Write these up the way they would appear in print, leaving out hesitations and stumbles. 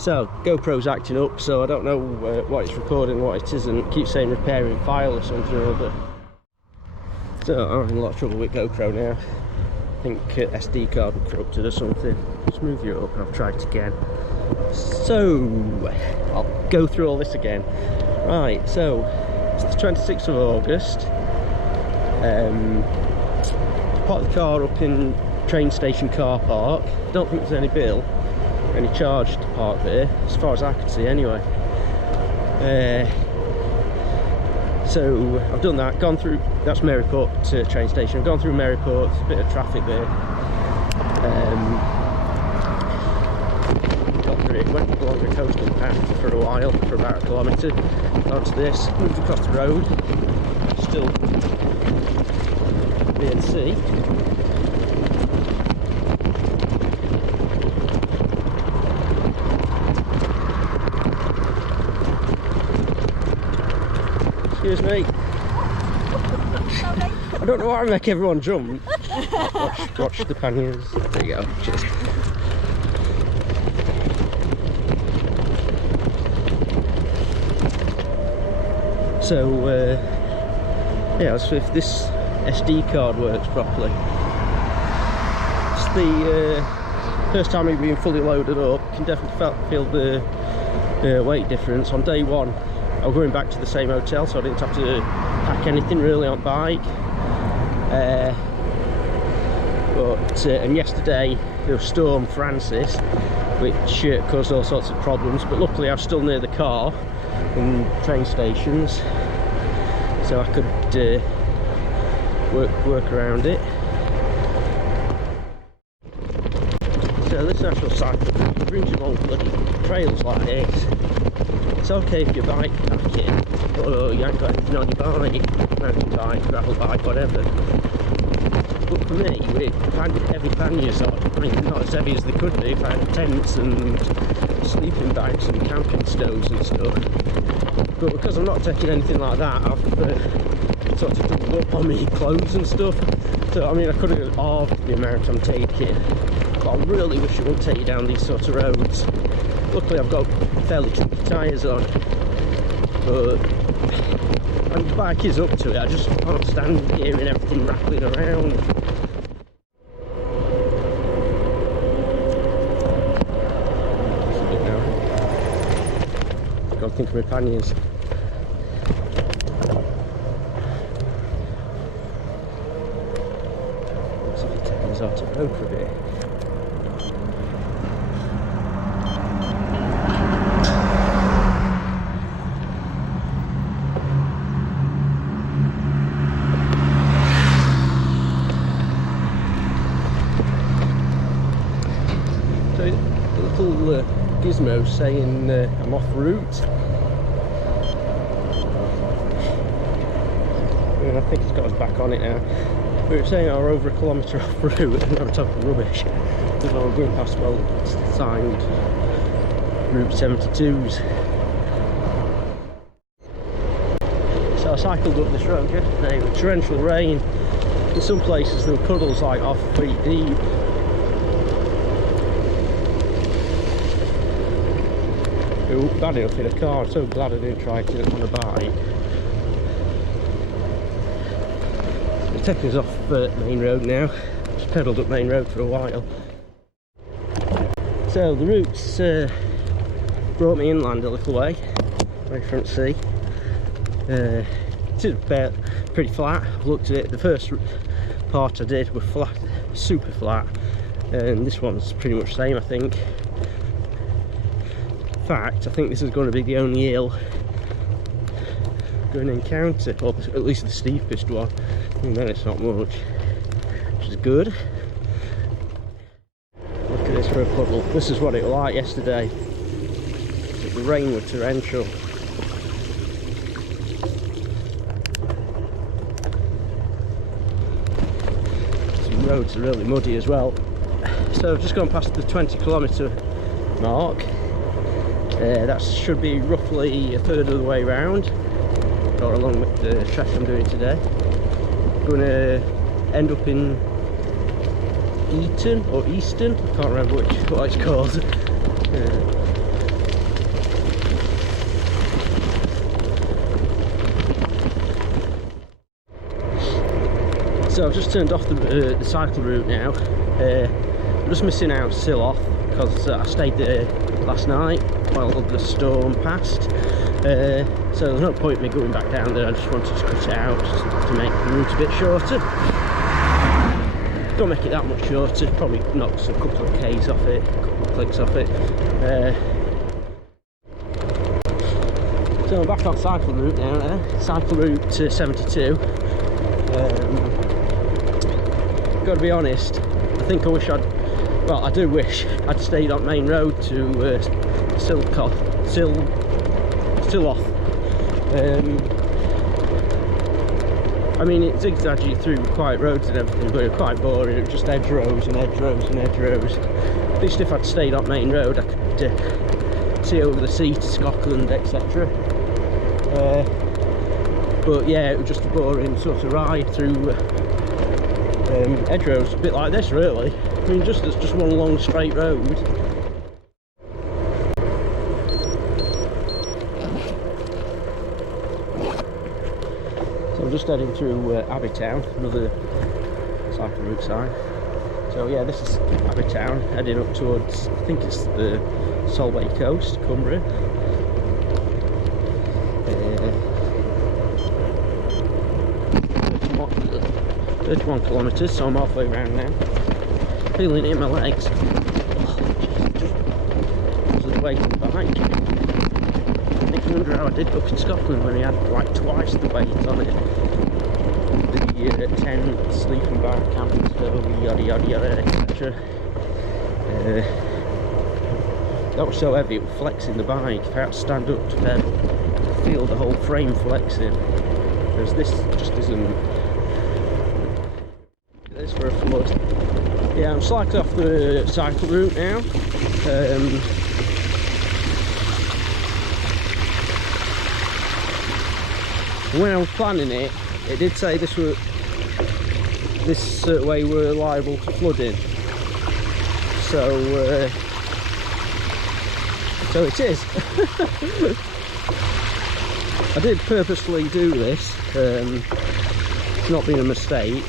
So GoPro's acting up, so I don't know what it's recording, what it isn't. It keeps saying repairing file or something or other. So I'm in a lot of trouble with GoPro now. I think SD card was corrupted or something. Just move you up and I'll try it again. So I'll go through all this again. Right, so it's the 26th of August. Parked the car up in train station car park. Don't think there's any bill, any charge to park there, as far as I could see anyway. So I've done that, gone through, that's Maryport train station. I've gone through Maryport, there's a bit of traffic there. Got through it, went along the coastal path for a while, for about a kilometre. Onto this, moved across the road, still B&C. Excuse me. I don't know why I make everyone jump. Watch the panniers. There you go. Cheers. So, yeah, let's see if this SD card works properly. It's the first time we've been fully loaded up. Can definitely feel the weight difference. On day one, I was going back to the same hotel, so I didn't have to pack anything really on bike. And yesterday there was Storm Francis, which caused all sorts of problems. But luckily, I was still near the car and train stations, so I could work around it. So this actual cycle brings you along bloody trails like this. It's okay if your bike packing, or you ain't got anything on your bike, mountain bike, gravel bike, whatever. But for me, with heavy panniers on, I mean, not as heavy as they could be if I had tents and sleeping bags and camping stoves and stuff. But because I'm not taking anything like that, I've sort of doubled up on me clothes and stuff. So I mean, I could have halved the amount I'm taking, but I really wish it wouldn't take you down these sorts of roads. Luckily I've got fairly tricky tyres on, but and the bike is up to it. I just can't stand hearing everything rattling around. Got to think of my panniers. Looks like it's taking us out to road for a bit. Little gizmo saying I'm off route. And I think it's got us back on it now. We were saying we're over a kilometre off route, and I'm talking rubbish. We're going past well-signed Route 72s. So I cycled up this road yesterday with torrential rain. In some places there were puddles like half a feet deep. Bad enough in a car. I'm so glad I didn't try it on a bike. It's taking us off main road now. Just pedalled up main road for a while. So the route's brought me inland a little way, away from sea. It's pretty flat. I've looked at it. The first part I did was flat, super flat, and this one's pretty much the same, I think. In fact, I think this is going to be the only hill going to encounter, or at least the steepest one, and then it's not much, which is good. Look at this for a puddle. This is what it was like yesterday. The rain was torrential. Some roads are really muddy as well. So I've just gone past the 20-kilometre mark. That should be roughly a third of the way round, or along with the trek I'm doing today. I'm going to end up in Easton or Easton, I can't remember what it's called. So I've just turned off the cycle route now. I'm just missing out Silloth because I stayed there last night while the storm passed. So there's no point in me going back down there. I just wanted to cut it out just to make the route a bit shorter. Don't make it that much shorter, probably knocks a couple of K's off it, a couple of clicks off it. So I'm back on cycle route now, cycle route 72. Gotta be honest, I think I wish well, I do wish I'd stayed on main road to Silloth. I mean, it zigzagged you through quiet roads and everything, but it was quite boring. It was just edge roads and edge roads and edge roads. At least if I'd stayed on main road, I could see over the sea to Scotland, etc. But yeah, it was just a boring sort of ride through edge roads, a bit like this really. I mean, it's just one long straight road. So I'm just heading through Abbey Town, another cycle route sign. So yeah, this is Abbey Town, heading up towards, I think it's the Solway coast, Cumbria. 31 kilometres, so I'm halfway around now. Feeling it in my legs. Oh, just the weight of the bike. Makes me wonder how I did up in Scotland when we had like twice the weight on it. The tent, sleeping bag, camping stove, yada yada yada, etc. That was so heavy it was flexing the bike. If I had to stand up to pedal, I feel the whole frame flexing. Whereas this just isn't. This for a flood. Yeah, I'm slightly off the cycle route now. When I was planning it, it did say this way were liable to flooding. So it is. I did purposely do this. It's not been a mistake.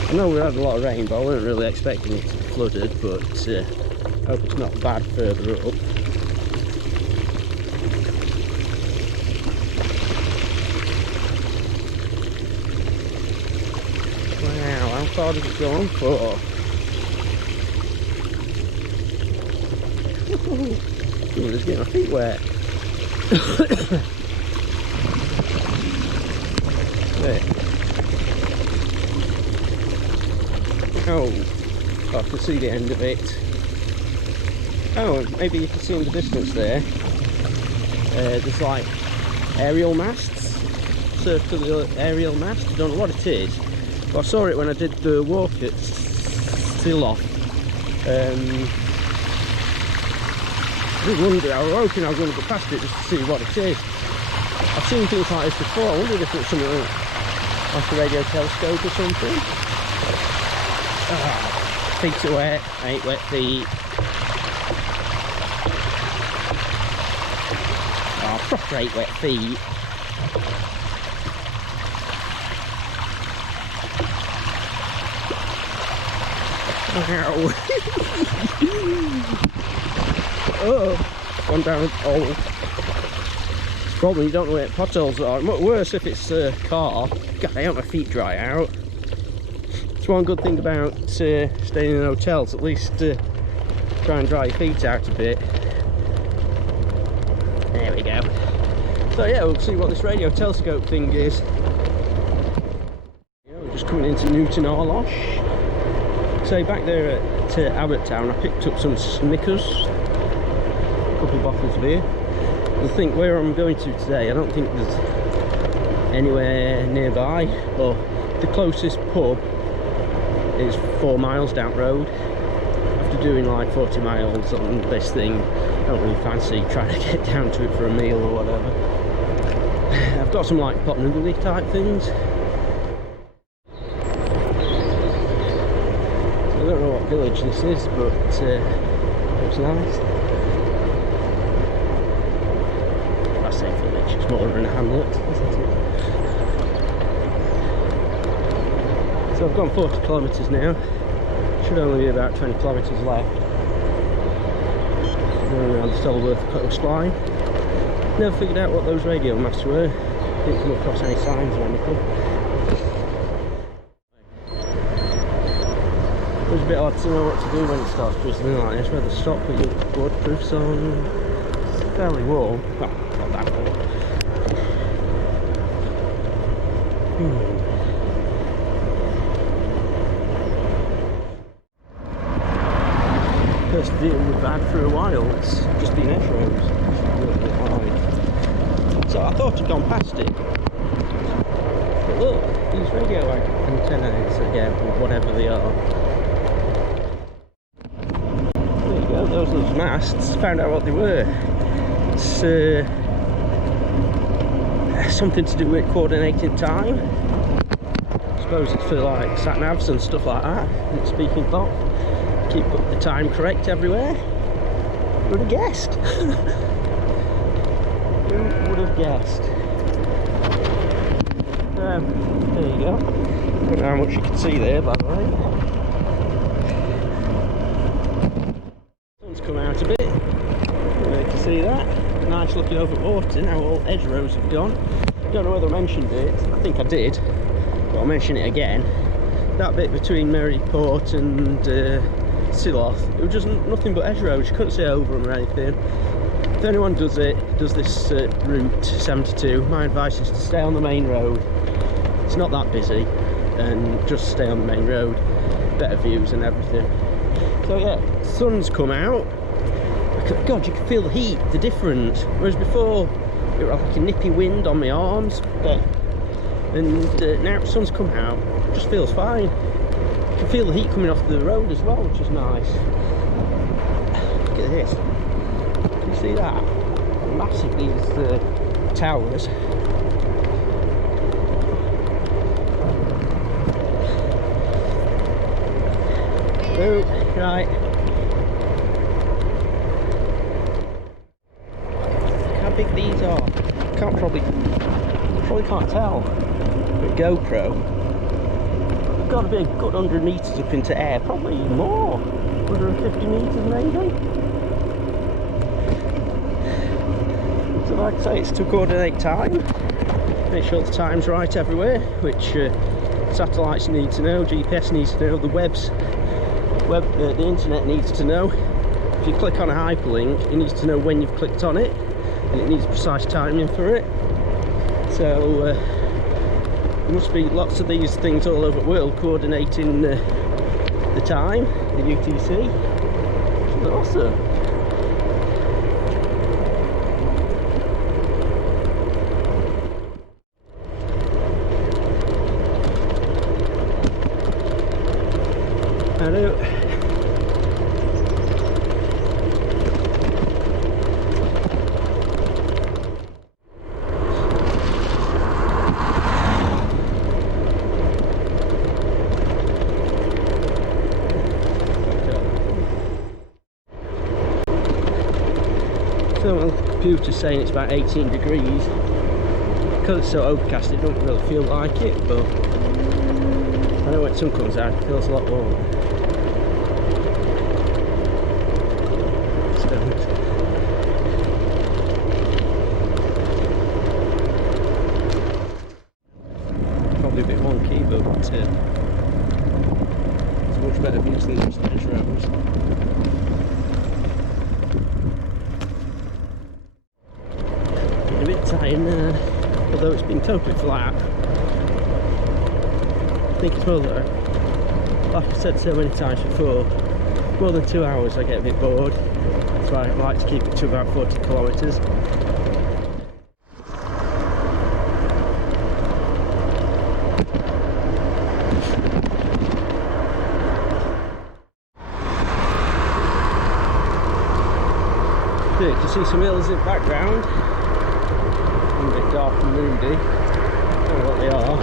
I know we had a lot of rain, but I wasn't really expecting it to be flooded, but I hope it's not bad further up. Wow, how far does it go on for? Ooh, it's getting my feet wet. There. Oh, I can see the end of it. Oh, maybe you can see in the distance there. There's like aerial masts, circular aerial mast. I don't know what it is, but I saw it when I did the walk at Silloth. I was wondering, I was hoping I was going to go past it just to see what it is. I've seen things like this before. I wondered if it's something like a radio telescope or something. Feet are wet, ain't wet feet. Oh, proper ain't wet feet. Ow. Oh, gone down a hole. Problem, you don't know where potholes are. Much worse if it's a car. God, I hope my feet dry out. One good thing about staying in hotels, at least try and dry your feet out a bit. There we go. So yeah, we'll see what this radio telescope thing is. Yeah, we're just coming into Newton Arlosh. So back there at Abbey Town, I picked up some Snickers, a couple of bottles of beer. I think where I'm going to today, I don't think there's anywhere nearby, or the closest pub is 4 miles down road. After doing like 40 miles on this thing, I don't really fancy trying to get down to it for a meal or whatever. I've got some like pot noodle type things. I don't know what village this is, but it's nice. I say village, it's more than a hamlet, isn't it? So I've gone 40 kilometres now. Should only be about 20 kilometres left. Going around the Silloth coastline. Never figured out what those radio masts were. Didn't come across any signs or anything. It was a bit hard to know what to do when it starts drizzling like this. Whether stop with your waterproofs on. It's fairly warm. Well, not that warm. First deal we've had for a while. It's just been edge roads. So I thought I'd gone past it. But look, these radio antennas again, whatever they are. Those are those masts. Found out what they were. It's something to do with coordinating time. I suppose it's for like sat navs and stuff like that. And speaking of, keep up the time correct everywhere. Who would have guessed? Who would have guessed? There you go. Don't know how much you can see there, by the way. Come out a bit. You can see that. Nice looking over water. Now all edge rows have gone. Don't know whether I mentioned it. I think I did, but I'll mention it again. That bit between Maryport and Silloth, it was just nothing but edge roads. You couldn't see over them or anything. If anyone does this route 72, my advice is to stay on the main road. It's not that busy, and just stay on the main road. Better views and everything. So yeah, sun's come out. God, you can feel the heat, the difference. Whereas before, it was like a nippy wind on my arms. And now the sun's come out, it just feels fine. You can feel the heat coming off the road as well, which is nice. Look at this. Can you see that? Massive, these towers. Oh, right. Look how big these are. Probably can't tell. But GoPro, got to be a good 100 metres up into air, probably more. 150 metres maybe. So like I say, it's to coordinate time. Make sure the time's right everywhere, which satellites need to know, GPS needs to know, the the internet needs to know. If you click on a hyperlink, it needs to know when you've clicked on it, and it needs precise timing for it. So there must be lots of these things all over the world coordinating the time, the UTC. It's awesome. Hello. So the computer's saying it's about 18 degrees. Because it's so overcast, it doesn't really feel like it, but I know when the sun comes out, it feels a lot warmer. Probably a bit wonky, but it's a much better view than those edge roads. A bit tight now, although it's been totally flat. I think it's more than, like I've said so many times before, more than 2 hours I get a bit bored. That's why I like to keep it to about 40 kilometres. You can see some hills in the background. A bit dark and moody. I don't know what they are.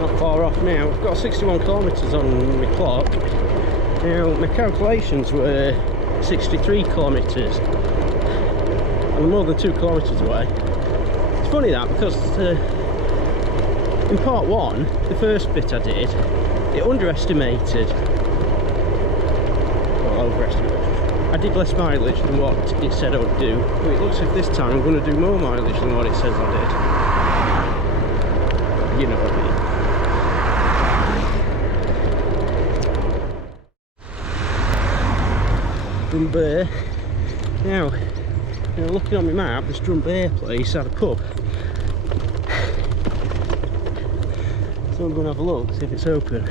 Not far off now. I've got 61 kilometres on my clock. Now my calculations were 63 kilometres. And I'm more than 2 kilometres away. It's funny that, because in part 1, the first bit I did, it underestimated, or overestimated. I did less mileage than what it said I would do, but it looks like this time I'm going to do more mileage than what it says I did. You know what I mean. Drumbear. Now, looking on my map, this Drumbear place had a pub. So I'm going to have a look, see if it's open.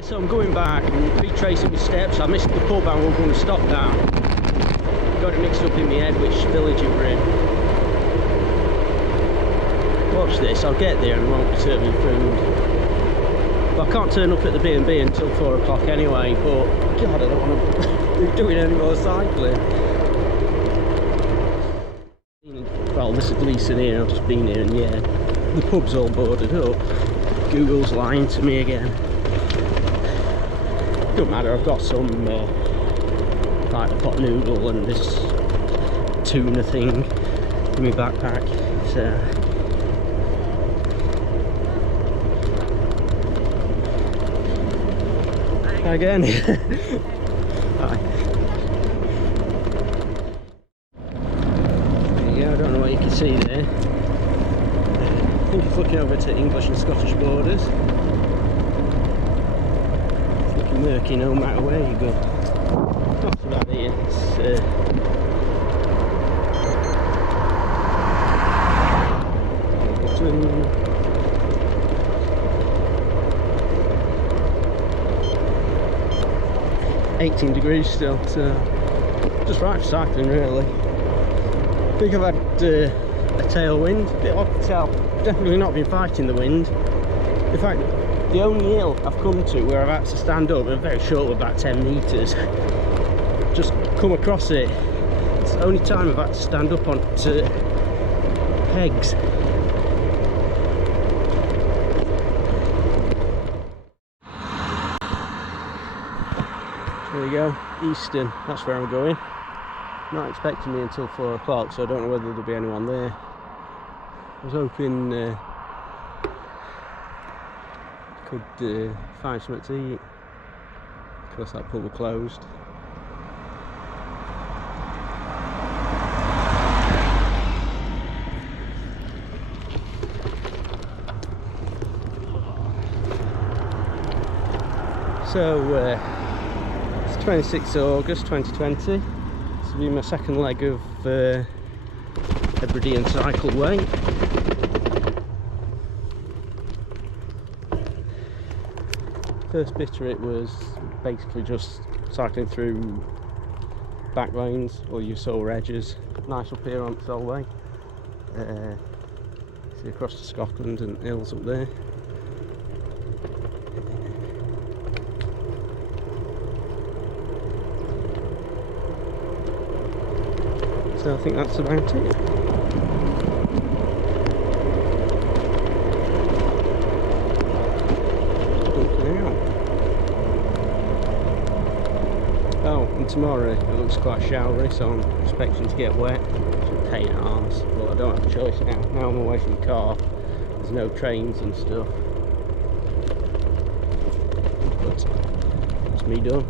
So I'm going back and retracing my steps. I missed the pub and we're going to stop down. Got it mixed up in my head which village it we're in. Watch this, I'll get there and won't be serving food. But I can't turn up at the B&B until 4 o'clock anyway, but God, I don't want to be doing any more cycling. Well, this is Easton here, I've just been here, and yeah, the pub's all boarded up. Google's lying to me again. Don't matter, I've got some like a pot noodle and this tuna thing in my backpack, so again. Hi. There you go, I don't know what you can see there. I think it's looking over to English and Scottish borders. Murky no matter where you go. Not so bad here. It's 18 degrees still, so just right for cycling really. I think I've had a tailwind, a bit odd to tell. Definitely not been fighting the wind. In fact, the only hill I've come to where I've had to stand up, and very short, about 10 metres, just come across it. It's the only time I've had to stand up onto pegs. There we go, Easton, that's where I'm going. Not expecting me until 4 o'clock, so I don't know whether there'll be anyone there. I was hoping could find something to eat. Of course that pub was closed. So it's 26th August 2020. This will be my second leg of Hadrian cycleway. First bit of it was basically just cycling through back lanes or your solar edges. Nice up here on the Solway. See across to Scotland and hills up there. So I think that's about it. Oh, and tomorrow it looks quite showery, so I'm expecting to get wet. It's a pain in the arse. Well, I don't have a choice now. Now I'm away from the car. There's no trains and stuff. But that's me done.